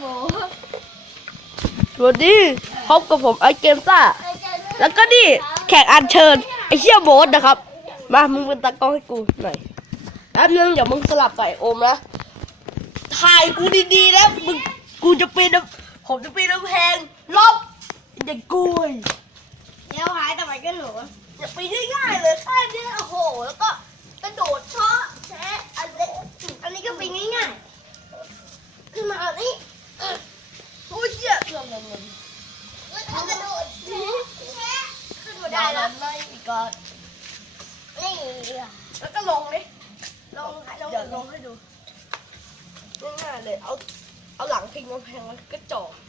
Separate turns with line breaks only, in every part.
สวัสดีพบกับผมไอเกมซ่าแล้วก็นี่แขกอัญเชิญไอเชี่ยโบ๊ทนะครับมามึงเป็นตากล้องให้กูหน่อยแป๊บนึงเดี๋ยวมึงสลับใส่โอมนะถ่ายกูดีๆนะมึงกูจะปีนผมจะปีนแพงลบเด็กกุย
เดี๋ยวหายแต่ไปก็หนู
อย่าปีนง่ายๆเลยแค่นี้โอ้โหแล้วก็กระโดดเชาะแชะ
อันนี้ก็ปีนง่ายๆขึ้นมาเอานี่
โอ้ยเชี่ยเกือบเลย
เอากระโดดแชะขึ้นมา
ได้
ได้
แล้
แล้ว ว
ไม่อีกก่อน
นี่
แล้วก็ลงดิ
ลง
เดี๋ยวลงให้ดูง่ายๆเลยเอาหลังพิงกำแพงมันก็จอด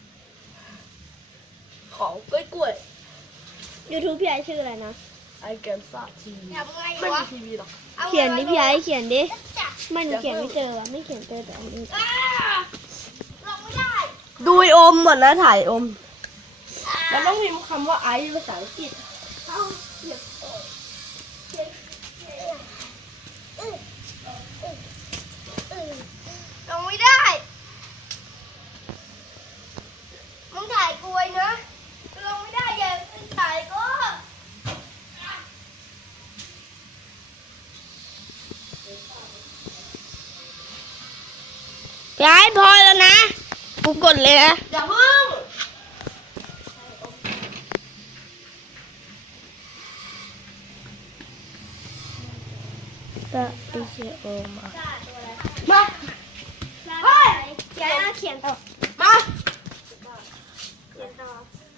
ของกล้วย
ยูทูบพี่ไอชื่ออะไรนะ
ไอเกมซ่าทีวี
ทำไง
ไม่
วะ
มีทีวีหรอก
เขียนดิพี่ไอเขียนดิไม่หนูเขียนไม่เจอวะไม่เขียนเจอแต่อันนี้ลงไม่ได้
ดูไอโอมหมดแล้วถ่ายโอมแล้วต้องพิมพ์คำว่าไอภาษาอังกฤษ
ลงไม่ได้มึงถ่ายกลวยนะลงไม่ได้อย่าถ่ายก็
พี่ไอพอแล้วนะกูกดเลยนะอย่าเพิ่งก็ไอเชโอมาเฮ้ย
เขียนต่อ
มา
เขียนต่อ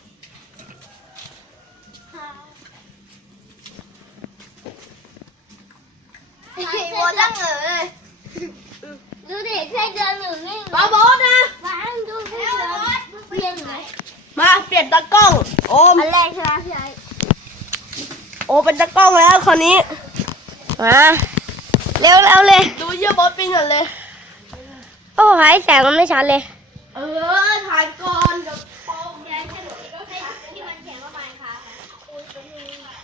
ไอ้โบตั้งเหอเลยดูดิแค่เดินหนึ่งนี่
มาโบสนะ
วางดูเพื่อนเปลี่ยนไหม
มาเปลี่ยนตากล้องโอม
อันแรกใช่ไหมพี่ไอ
โอเป็นตากล้องแล้วคนนี้มาเร็วเลย ดูเยอะบอสปีนก่อนเลย
โอ้หายแสงมันไม่ชัดเลย
ถ่ายก่อนเดี๋ยวปอง
พี่ไอแค่หนูก็ให้ที่มันแข็งประมาณค่ะอุ้ยเป็นยังไงนะ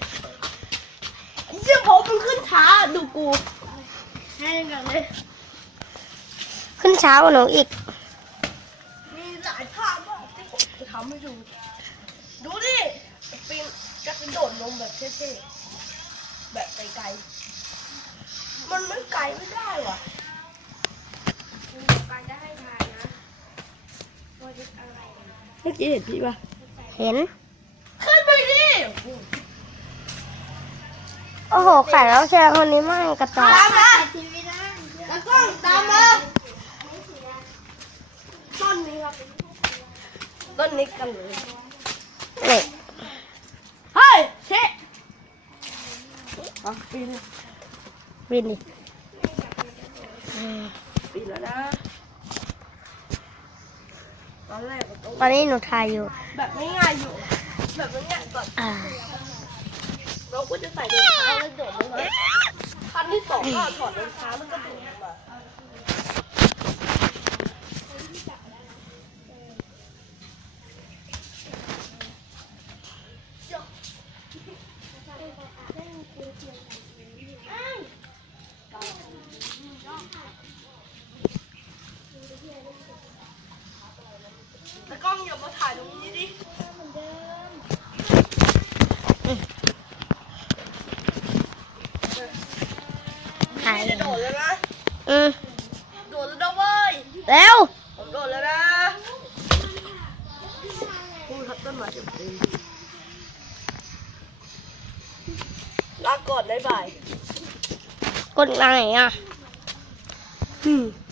เชื่อผมมันขึ้นช้าดูกู
ให้กันเลย
ขึ้นช้ากว่าหนูอีก มีหลายภาพมากที่ผมจะทำให้ดู ดูดิปีนจะกระโดดลงแบบเท่ๆแบบไกลๆมันไม่ไกลไม่ได้ว่ะ
การจะให้ทายนะว่าจะอะไร
เมื่อกี้เห็นพี่ปะ
เห็น
ขึ้นไปดิ
โอ้โหแขกรับเชิญคนนี้มั่งกระจอก
ตามมาแล้วก็ตามมาต้นนี้ครับต้นนี้กันเลย
เหล็ก
เฮ้ยเช็คปีน
บินดิ
ปีนแล้วนะตอนแรกมันต้อง
ตอนนี้หนูถ่ายอยู่
แบบง่ายๆอยู่ แบบง่ายๆก่อน เราก็จะใส่รองเท้าแล้วโดดลงมาขั้นที่สองก็ถอดรองเท้าแล้วก็โดดลงมาแต่กล้องอย่ามาถ่ายตรงนี้ดิไม่ได้โดดแล้วนะ โดดแล้วนะเว้ย
แล้ว
ผมโดดแล้วนะพูดทับต้นไม้จะปีนลาก่อนบ๊ายบาย
กดไหนอ่ะ
อืม